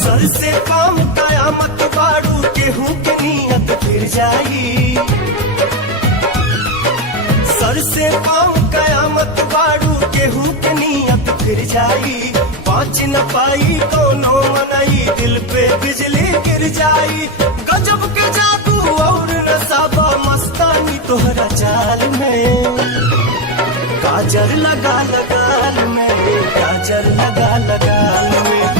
सर से काम कयामत बाड़ू केहू के नियत फिर जाई। सर से काम कयामत बाड़ू केहू के नियत फिर जाई। बाँच न पाई कोनो मनई दिल पे बिजली गिर जाई। गजब के जादू और नसाबा मस्तानी तोहरा चाल में। काजर लगा लगाल में, काजर लगा लगाल में।